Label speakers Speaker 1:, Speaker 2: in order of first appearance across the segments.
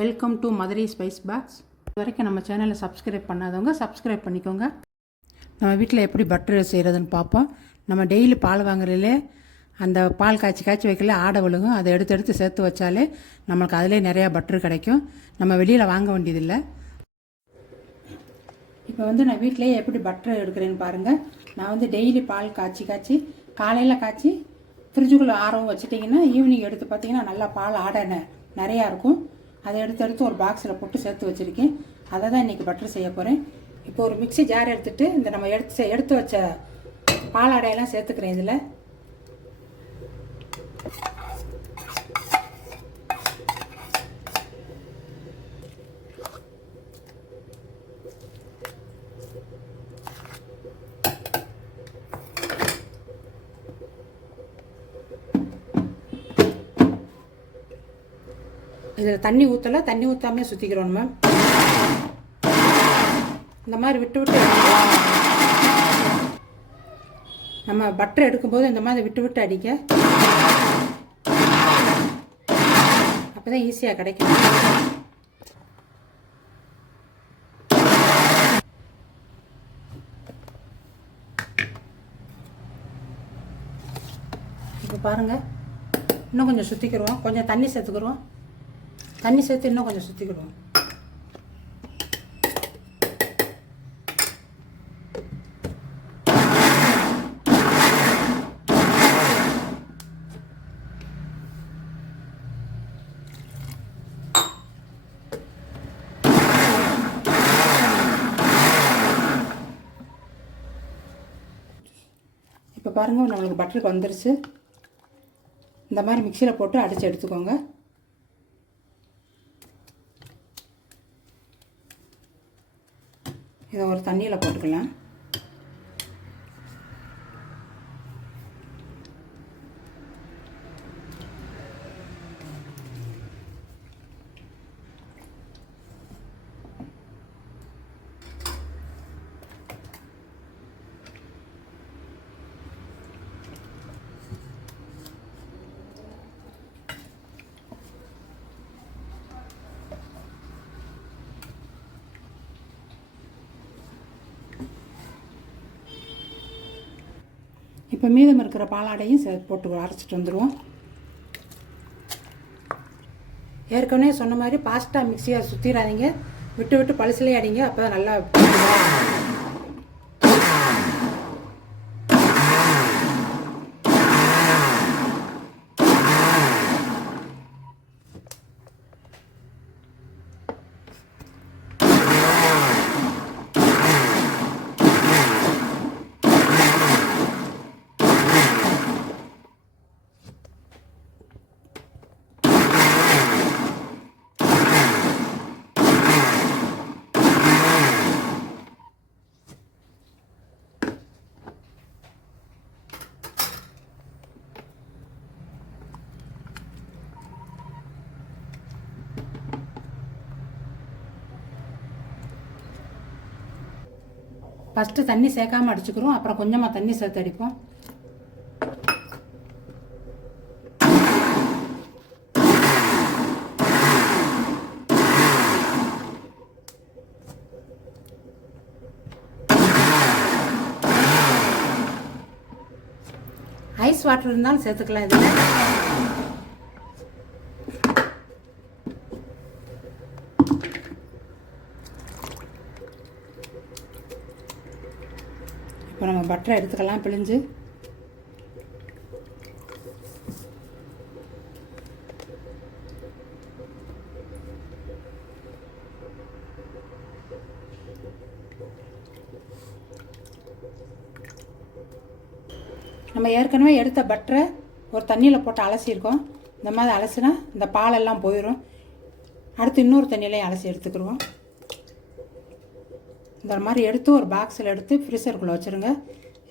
Speaker 1: Welcome to Madurai spice box இது வரைக்கும் நம்ம சேனலை சப்ஸ்கிரைப் பண்ணாதவங்க சப்ஸ்கிரைப் பண்ணிக்கோங்க. நம்ம வீட்டில் எப்படி பட்டர் செய்கிறதுன்னு பார்ப்போம். நம்ம டெய்லி பால் வாங்குறதுலே அந்த பால் காய்ச்சி காய்ச்சி வைக்கல ஆடை விழுகும். அதை எடுத்து எடுத்து சேர்த்து வச்சாலே நம்மளுக்கு அதிலே நிறையா பட்டர் கிடைக்கும். நம்ம வெளியில் வாங்க வேண்டியதில்லை. இப்போ வந்து நான் வீட்டிலேயே எப்படி பட்டர் எடுக்கிறேன்னு பாருங்கள் நான் வந்து டெய்லி பால் காய்ச்சி காய்ச்சி காலையில் காய்ச்சி ஃப்ரிட்ஜுக்குள்ளே ஆரவும் வச்சுட்டிங்கன்னா ஈவினிங் எடுத்து பார்த்தீங்கன்னா நல்லா பால் ஆடை நிறையா இருக்கும். அதை எடுத்து எடுத்து ஒரு பாக்ஸில் போட்டு சேர்த்து வச்சுருக்கேன். அதை தான் இன்றைக்கி பட்டர் செய்ய போகிறேன் இப்போ ஒரு மிக்ஸி ஜார் எடுத்துகிட்டு இந்த நம்ம எடுத்து எடுத்து வச்ச பாலாடையெல்லாம் சேர்த்துக்கிறேன் இதில். இதில் தண்ணி ஊற்றலை தண்ணி ஊற்றாமே சுற்றிக்கிறோம் மேம் இந்த மாதிரி விட்டு விட்டு நம்ம பட்டர் எடுக்கும்போது இந்த மாதிரி விட்டு விட்டு அடிக்க அப்போ தான் ஈஸியாக கிடைக்கும். இப்போ பாருங்கள் இன்னும் கொஞ்சம் சுற்றிக்கிடுவோம் கொஞ்சம் தண்ணி சேர்த்துக்கிடுவோம் தண்ணி சேர்த்து இன்னும் கொஞ்சம் சுற்றிக்கிடுவோம் இப்போ பாருங்கள் நம்மளுக்கு பட்டருக்கு வந்துருச்சு. இந்த மாதிரி மிக்சியில் போட்டு அடித்து எடுத்துக்கோங்க. இதை ஒரு தண்ணியில் போட்டுக்கலாம். இப்போ மீதம் இருக்கிற பாலாடையும் சே போட்டு அரைச்சிட்டு வந்துடுவோம் ஏற்கனவே சொன்ன மாதிரி பாஸ்டா மிக்சியை சுற்றிடாதீங்க விட்டு விட்டு பழுசுலேயே அடிங்க. அப்போ தான் நல்லா ஃபஸ்ட்டு தண்ணி சேர்க்காம அடிச்சுக்கிறோம். அப்புறம் கொஞ்சமாக தண்ணி சேர்த்து அடிப்போம். ஐஸ் வாட்டர் இருந்தாலும் சேர்த்துக்கலாம் இதில் இப்போ நம்ம பட்டரை எடுத்துக்கலாம் பிழிஞ்சு. நம்ம ஏற்கனவே எடுத்த பட்டரை ஒரு தண்ணியில் போட்டு அலசியிருக்கோம். இந்த மாதிரி அலசினா இந்த பாலெல்லாம் போயிடும் அடுத்து இன்னொரு தண்ணியிலையும் அலசி எடுத்துக்கிடுவோம். இந்த மாதிரி எடுத்து ஒரு பாக்ஸில் எடுத்து ஃப்ரீசருக்குள்ளே வச்சுருங்க.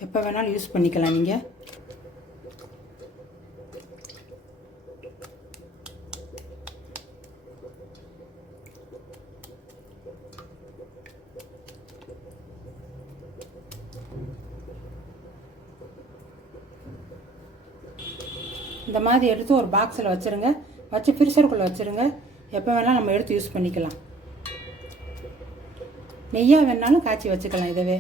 Speaker 1: எப்போ வேணாலும் யூஸ் பண்ணிக்கலாம் நீங்கள் இந்த மாதிரி எடுத்து ஒரு பாக்ஸில் வச்சுருங்க. வச்சு ஃப்ரீசருக்குள்ளே வச்சுருங்க. எப்போ வேணாலும் நம்ம எடுத்து யூஸ் பண்ணிக்கலாம். நெய்யாக வேணாலும் காய்ச்சி வச்சுக்கலாம் இதவே.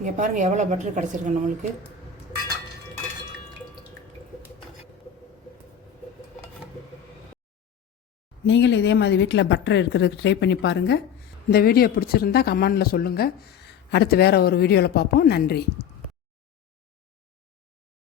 Speaker 1: இங்கே பாருங்கள் எவ்வளோ பட்டர் கிடச்சிருக்கு நம்மளுக்கு. நீங்களும் இதே மாதிரி வீட்டில் பட்டர் இருக்கிறதுக்கு ட்ரை பண்ணி பாருங்கள் இந்த வீடியோ பிடிச்சிருந்தா கமெண்டில் சொல்லுங்கள் அடுத்து வேறு ஒரு வீடியோவில் பார்ப்போம். நன்றி.